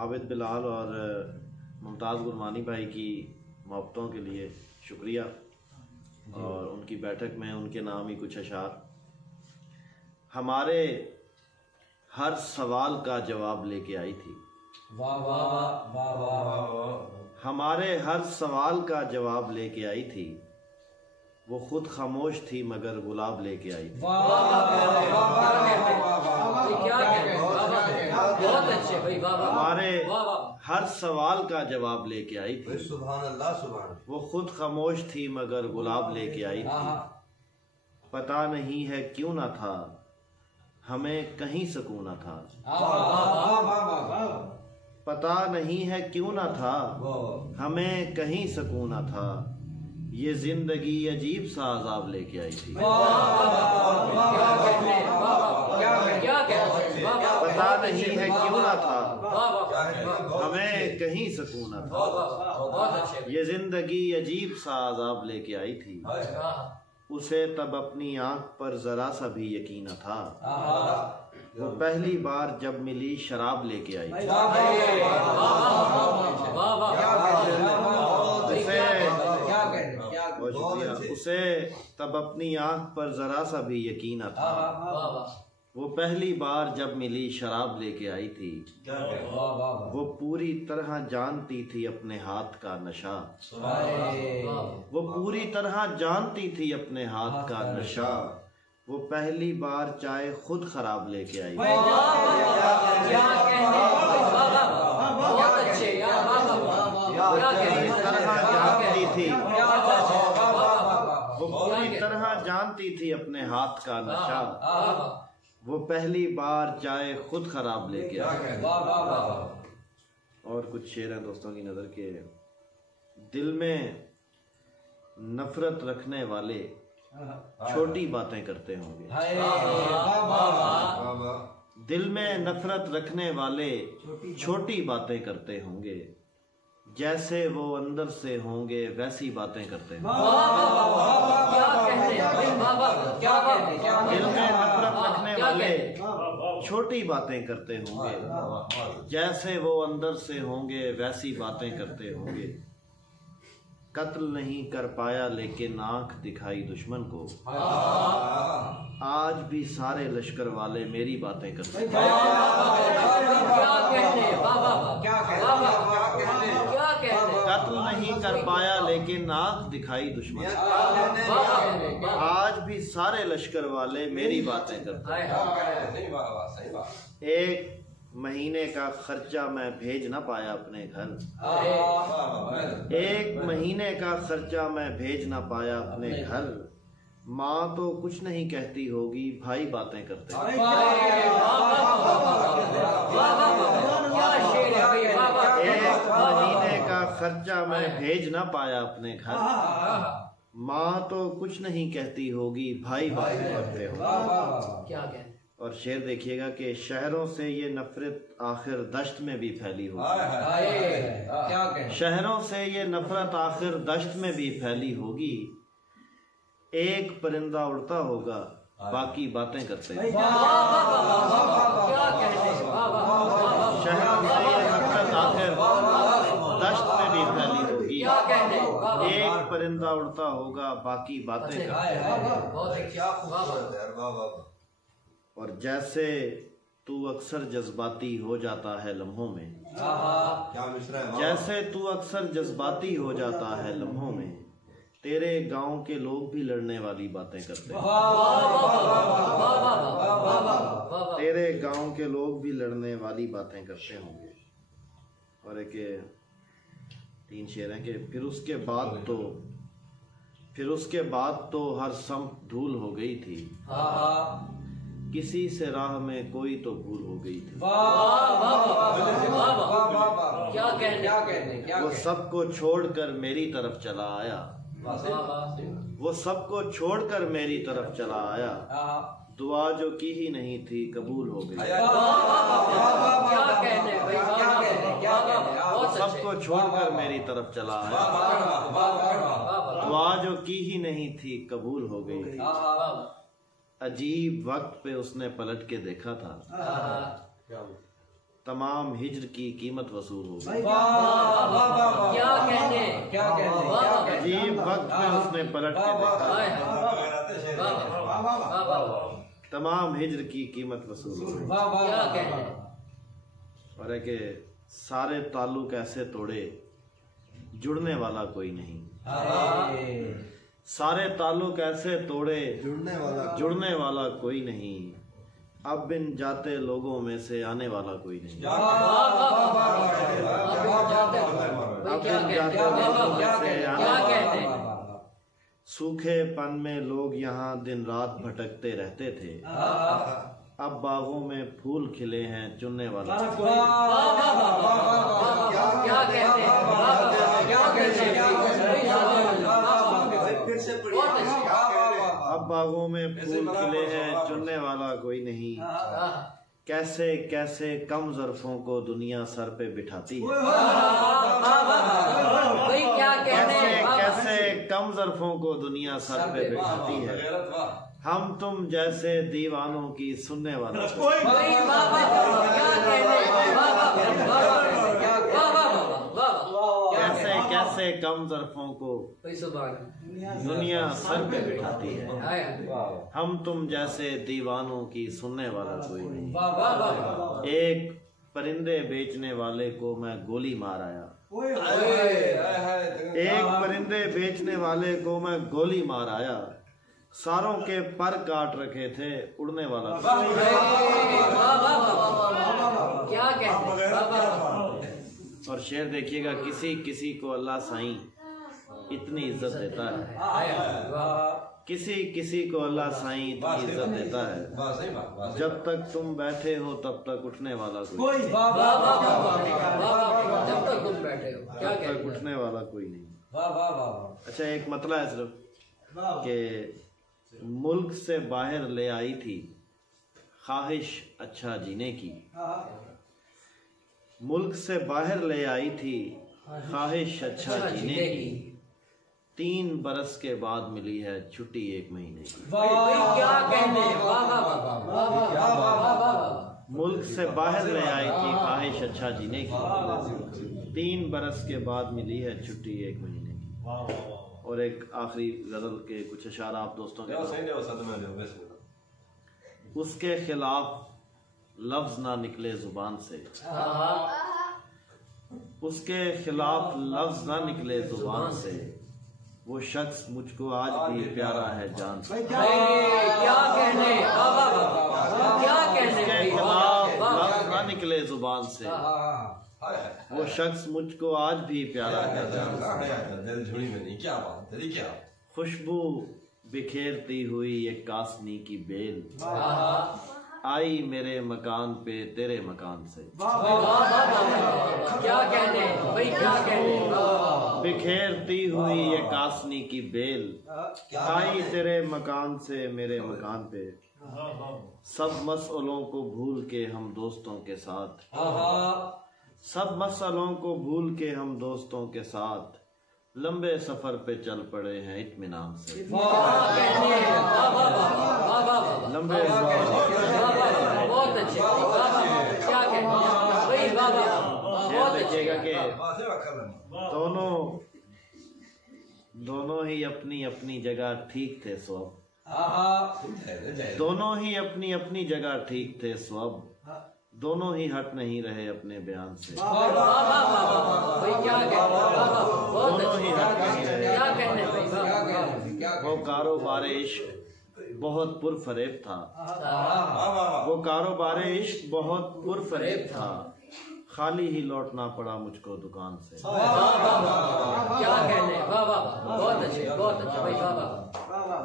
आबिद बिलाल और मुमताज़ गुरमानी भाई की मोहब्बतों के लिए शुक्रिया और उनकी बैठक में उनके नाम ही कुछ अशार। हमारे हर सवाल का जवाब लेके आई थी। वाह वाह वाह वाह वाह। हमारे हर सवाल का जवाब लेके आई थी। वो खुद खामोश थी मगर गुलाब लेके आई थी। हमारे हर सवाल का जवाब लेके आई थी। सुभान अल्लाह सुभान। वो खुद खामोश थी मगर गुलाब लेके आई थी। पता नहीं है क्यों ना था हमें कहीं सुकून न था। पता नहीं है क्यों ना था हमें कहीं सुकून न था। ये जिंदगी अजीब सा अजाब लेके आई थी। पता नहीं है क्यों ना था हमें कहीं सुकून न था। ये जिंदगी अजीब सा अजाब लेके आई थी। उसे तब अपनी आंख पर जरा सा भी यकीन न था। वो पहली बार जब मिली शराब लेके आई थी। उसे तब अपनी आंख पर जरा सा भी यकीन न था। वो पहली बार जब मिली शराब लेके आई थी। वो पूरी तरह जानती थी अपने हाथ का नशा। वो पूरी तरह जानती थी अपने हाथ का नशा। वो पहली बार चाय खुद खराब लेके आई। जानती थी वो पूरी तरह जानती थी अपने हाथ का नशा। वो पहली बार चाय खुद खराब लेके आई। और कुछ शेर हैं दोस्तों की नजर के। दिल में नफरत रखने वाले छोटी बातें करते होंगे। दिल में नफरत रखने वाले छोटी बातें करते होंगे। जैसे वो अंदर से होंगे वैसी बातें करते हैं। दिल में नफरत रखने वाले छोटी बातें करते होंगे। जैसे वो अंदर से होंगे वैसी बातें करते होंगे। कत्ल नहीं कर पाया लेकिन आंख दिखाई दुश्मन को। आज भी सारे लश्कर वाले मेरी बातें करते हैं। कत्ल नहीं कर पाया लेकिन आंख दिखाई दुश्मन को। आज भी सारे लश्कर वाले मेरी बातें करते हैं। एक महीने का खर्चा मैं भेज ना पाया अपने घर। एक महीने का खर्चा मैं भेज ना पाया अपने घर। माँ तो कुछ नहीं कहती होगी भाई बातें करते हैं। एक महीने का खर्चा मैं भेज ना पाया अपने घर। माँ तो कुछ नहीं कहती होगी भाई बातें करते हो। और शेर देखिएगा कि शहरों से ये नफरत आखिर दश्त में भी फैली होगी। शहरों से ये नफरत आखिर दश्त में भी फैली होगी। एक परिंदा उड़ता होगा बाकी बातें करते हैं। शहरों से ये नफरत आखिर दश्त में भी फैली होगी। एक परिंदा उड़ता होगा बाकी बातें करते हैं। और जैसे तू अक्सर जज्बाती हो जाता है लम्हों में। क्या मिश्रा है। जैसे तू अक्सर जज्बाती हो जाता है लम्हों में। तेरे गांव के लोग भी लड़ने वाली बातें करते हैं। तेरे गांव के लोग भी लड़ने वाली बातें करते होंगे। और एक 3 शेर हैं कि फिर उसके बाद तो हर संप धूल हो गई थी। किसी से राह में कोई तो भूल हो गई थी। वो सबको छोड़कर मेरी तरफ चला आया। वो सबको छोड़कर मेरी तरफ चला आया। दुआ जो की ही नहीं थी कबूल हो गई। सबको छोड़कर मेरी तरफ चला आया। दुआ जो की ही नहीं थी कबूल हो गई। अजीब वक्त पे उसने पलट के देखा था। तमाम हिज्र की कीमत वसूल हो गई। क्या कहने, क्या कहने, अजीब वक्त में उसने पलट के देखा, तमाम हिज्र की कीमत वसूल हो गई। क्या कहने, और है कि सारे ताल्लुक ऐसे तोड़े जुड़ने वाला कोई नहीं, सारे ताल्लुक ऐसे तोड़े जुड़ने वाला कोई नहीं, अब बिन जाते लोगों में से आने वाला कोई नहीं। अब बिन जाते लोगों में से आने वाला, सूखेपन में लोग यहाँ दिन रात भटकते रहते थे, अब बागों में फूल खिले हैं चुनने वाला। अब बागों में फूल खिले हैं चुनने वाला कोई नहीं, कैसे कैसे कम ज़र्फ़ों को दुनिया सर पे बिठाती है, कैसे कैसे कम ज़र्फ़ों को दुनिया सर पे बिठाती है, हम तुम जैसे दीवानों की सुनने वाला। कैसे कैसे कम ज़र्फ़ों को दुनिया सर पे बिठाती है, हम तुम जैसे दीवानों की सुनने वाला कोई नहीं। एक परिंदे बेचने वाले को मैं गोली मार आया, एक परिंदे बेचने वाले को मैं गोली मार आया, सारों के पर काट रखे थे उड़ने वाला। क्या कहते। और शेर देखिएगा, किसी किसी को अल्लाह साईं इतनी इज्जत देता है, किसी किसी को अल्लाह साईं इतनी इज्जत देता है, जब तक तुम बैठे हो तब तक उठने वाला कोई, जब तक तुम बैठे हो तब तक उठने वाला कोई नहीं। अच्छा, एक मतलब है सिर्फ कि मुल्क से बाहर ले आई थी ख्वाहिश अच्छा जीने की, मुल्क से बाहर ले आई थी ख्वाहिश अच्छा जीने की, 3 बरस के बाद मिली है छुट्टी 1 महीने की। क्या कहने, मुल्क से बाहर ले आई थी ख्वाहिश अच्छा जीने की, 3 बरस के बाद मिली है छुट्टी 1 महीने की। और एक आखिरी गजल के कुछ अशार आप दोस्तों के, उसके खिलाफ लफ्ज ना निकले जुबान से, उसके खिलाफ लफ्ज ना निकले जुबान से, वो शख्स मुझको आज भी प्यारा है जान से। क्या कहने, क्या कहने, उसके खिलाफ लफ्ज ना निकले जुबान से, वो शख्स मुझको आज भी प्यारा है जान से। खुशबू बिखेरती हुई एक कासनी की बेल, आई मेरे मकान पे तेरे मकान से। क्या कहने भाई, क्या कहने। बिखेरती हुई ये कासनी की बेल, आई तेरे मकान से मेरे मकान पे, सब मसलों को भूल के हम दोस्तों के साथ, सब मसलों को भूल के हम दोस्तों के साथ, लंबे सफर पे चल पड़े हैं इत्मीनान से। लंबे बहुत अच्छे, क्या देखिएगा कि दोनों ही अपनी अपनी जगह ठीक थे स्वब, दोनों ही अपनी अपनी जगह ठीक थे स्वब, दोनों ही हट नहीं रहे अपने बयान से, दोनों ही हट नहीं रहे। वो कारोबार इश्क बहुत पुरफरेब था, वो कारोबार इश्क बहुत पुरफरेब था, खाली ही लौटना पड़ा मुझको दुकान से। क्या कहने, वाह वाह, बहुत अच्छे, बहुत अच्छे भाई, वाह वाह।